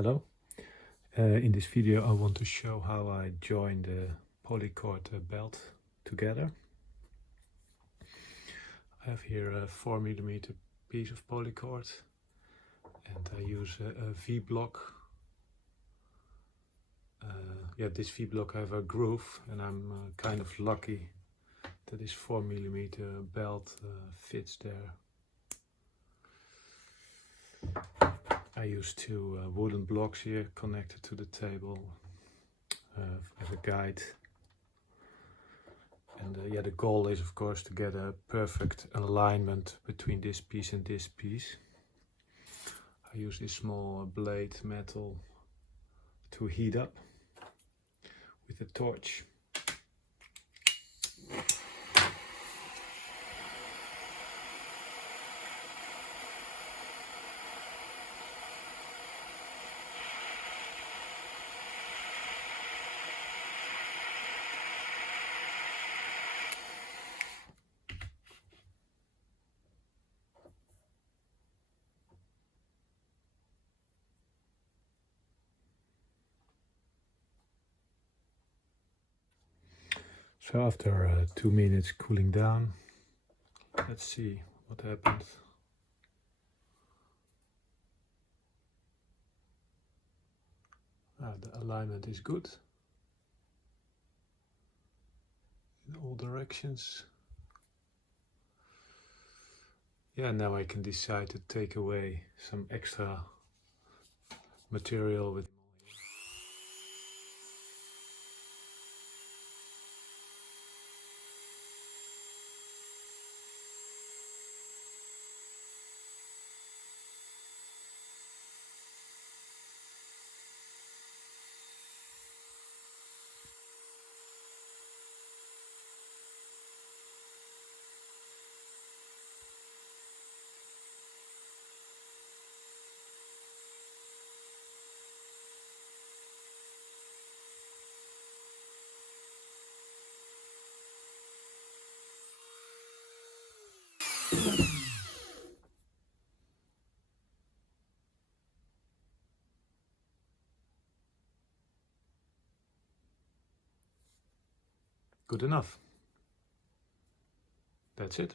Hello. In this video I want to show how I join the Polycord belt together. I have here a 4mm piece of polycord and I use a V-block. This V-block I have a groove and I'm kind of lucky that this 4mm belt fits there. I use two wooden blocks here connected to the table as a guide. And the goal is of course to get a perfect alignment between this piece and this piece. I use this small blade metal to heat up with a torch. So after 2 minutes cooling down, let's see what happens. The alignment is good in all directions. Now I can decide to take away some extra material with good enough. That's it.